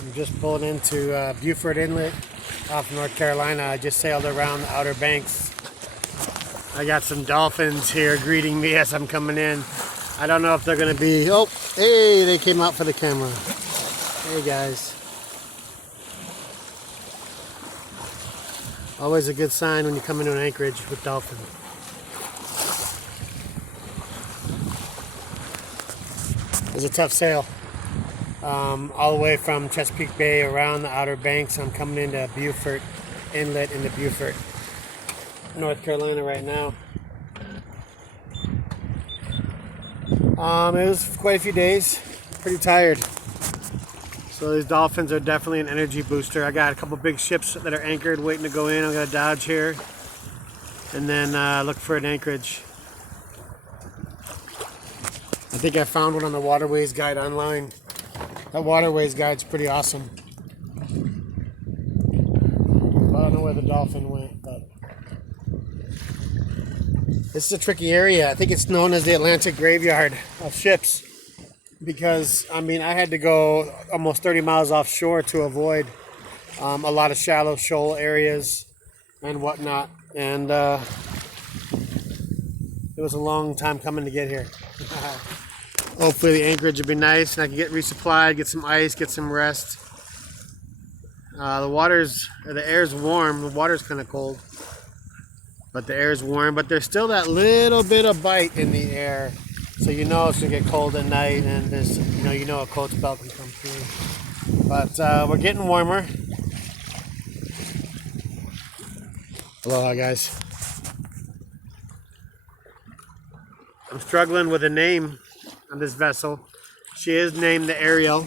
I'm just pulling into Beaufort Inlet off North Carolina. I just sailed around the Outer Banks. I got some dolphins here greeting me as I'm coming in. I don't know if they're going to be... Oh, hey, they came out for the camera. Hey, guys. Always a good sign when you come into an anchorage with dolphins. It was a tough sail. All the way from Chesapeake Bay around the Outer Banks. I'm coming into Beaufort Inlet into Beaufort, North Carolina right now. It was quite a few days. Pretty tired. So these dolphins are definitely an energy booster. I got a couple big ships that are anchored waiting to go in. I'm going to dodge here and then look for an anchorage. I think I found one on the Waterways Guide online. That Waterways Guide's pretty awesome. I don't know where the dolphin went, but this is a tricky area. I think it's known as the Atlantic graveyard of ships because, I mean, I had to go almost 30 miles offshore to avoid a lot of shallow shoal areas and whatnot. And it was a long time coming to get here. Hopefully the anchorage will be nice and I can get resupplied, get some ice, get some rest. The air's warm. The water's kind of cold, but the air's warm. But there's still that little bit of bite in the air, so you know it's gonna get cold at night, and there's you know a cold spell can come through. But we're getting warmer. Aloha, guys. I'm struggling with a name on this vessel. She is named the Ariel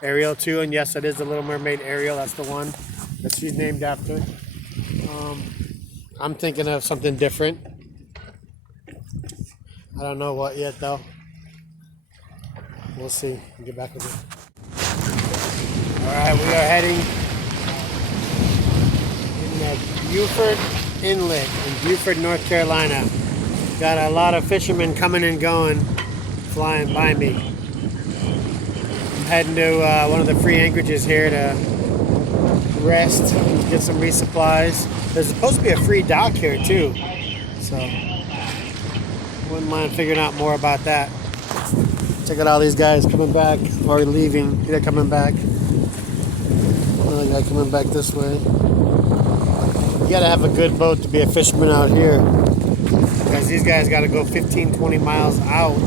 2, and yes, it is the Little Mermaid Ariel. That's the one that she's named after. I'm thinking of something different. I don't know what yet though. We'll see. We'll get back with it. Alright, we are heading in the Beaufort Inlet in Beaufort, North Carolina. Got a lot of fishermen coming and going, flying by me. I'm heading to one of the free anchorages here to rest, get some resupplies. There's supposed to be a free dock here too, so wouldn't mind figuring out more about that. Check out all these guys coming back or leaving. They're coming back. Another guy coming back this way. You gotta have a good boat to be a fisherman out here, because these guys got to go 15-20 miles out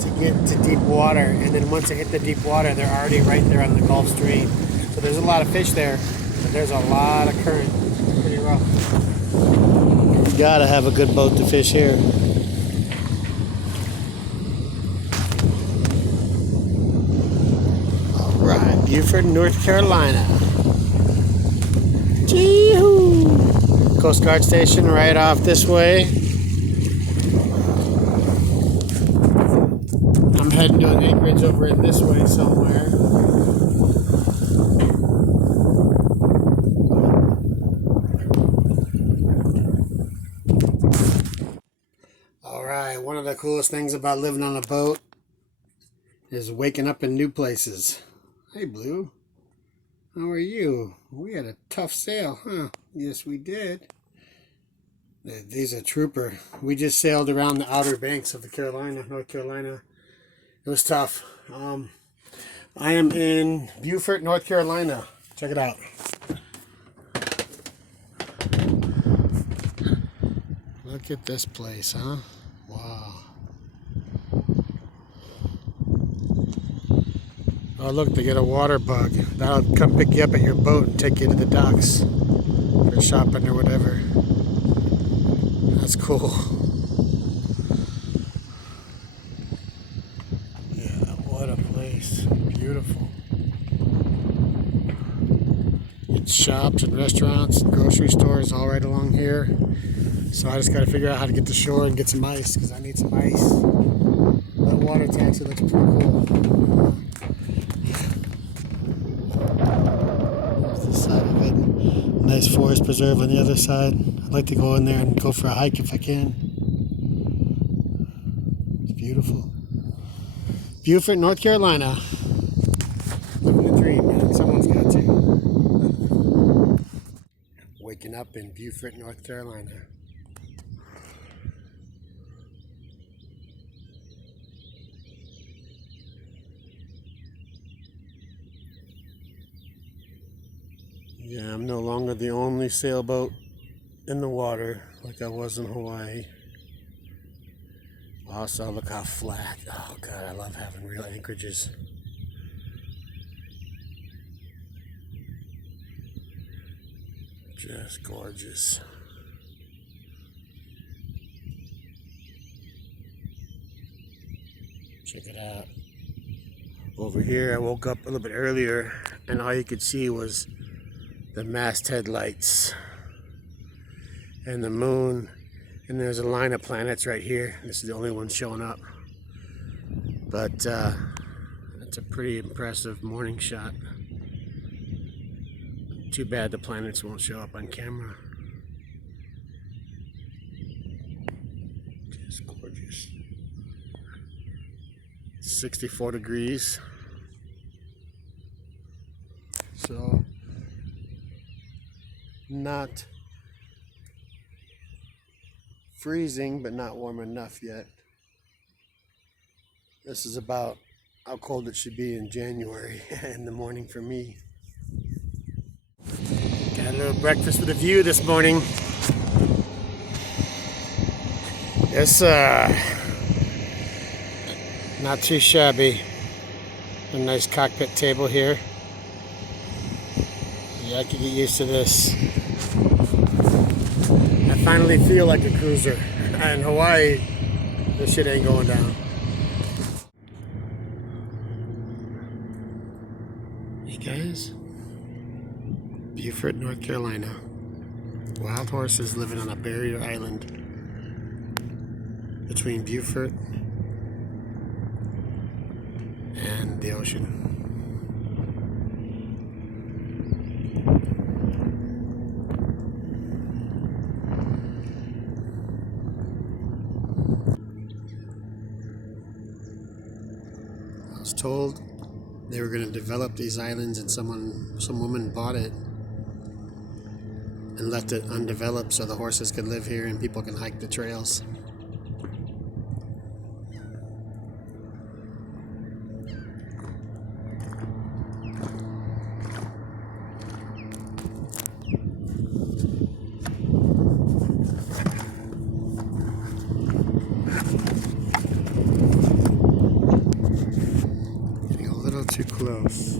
to get to deep water, and then once they hit the deep water they're already right there on the Gulf Stream. So there's a lot of fish there, but there's a lot of current. Pretty rough. You gotta have a good boat to fish here. Alright, Beaufort, North Carolina. Gee-hoo! Coast Guard station right off this way. I'm heading to an anchorage over in this way somewhere. Alright, one of the coolest things about living on a boat is waking up in new places. Hey Blue, how are you? We had a tough sail, huh? Yes, we did. These are trooper. We just sailed around the Outer Banks of North Carolina. It was tough. I am in Beaufort, North Carolina. Check it out. Look at this place, huh? Wow. Oh, look, they get a water bug. That'll come pick you up at your boat and take you to the docks for shopping or whatever. That's cool. Yeah, what a place. Beautiful. It's shops and restaurants and grocery stores all right along here. So I just got to figure out how to get to shore and get some ice, because I need some ice. That water taxi looks pretty cool. There's this side of it. Nice forest preserve on the other side. I'd like to go in there and go for a hike if I can. It's beautiful. Beaufort, North Carolina. Living the dream. waking up in Beaufort, North Carolina. Yeah, I'm no longer the only sailboat in the water like I was in Hawaii. Also, look how flat. Oh God, I love having real anchorages. Just gorgeous. Check it out. Over here, I woke up a little bit earlier and all you could see was the masthead lights and the moon. And there's a line of planets right here. This is the only one showing up. But it's a pretty impressive morning shot. Too bad the planets won't show up on camera. Just gorgeous. 64 degrees. So not freezing, but not warm enough yet. This is about how cold it should be in January in the morning for me. Got a little breakfast with a view this morning. It's not too shabby. A nice cockpit table here. Yeah, I can get used to this. I finally feel like a cruiser. In Hawaii, this shit ain't going down. Hey guys, Beaufort, North Carolina. Wild horses living on a barrier island between Beaufort and the ocean. I was told they were going to develop these islands and some woman bought it and left it undeveloped so the horses could live here and people can hike the trails. Getting a little too close.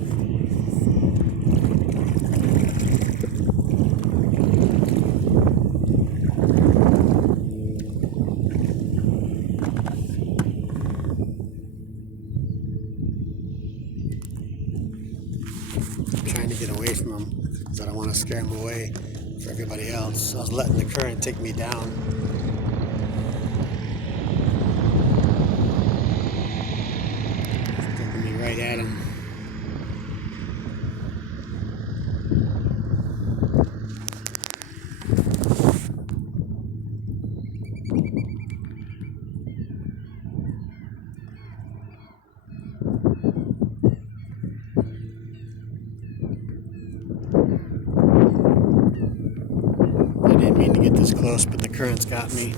Trying to get away from them because I don't want to scare them away for everybody else. I was letting the current take me down. Taking me right at them. I didn't mean to get this close, but the current's got me.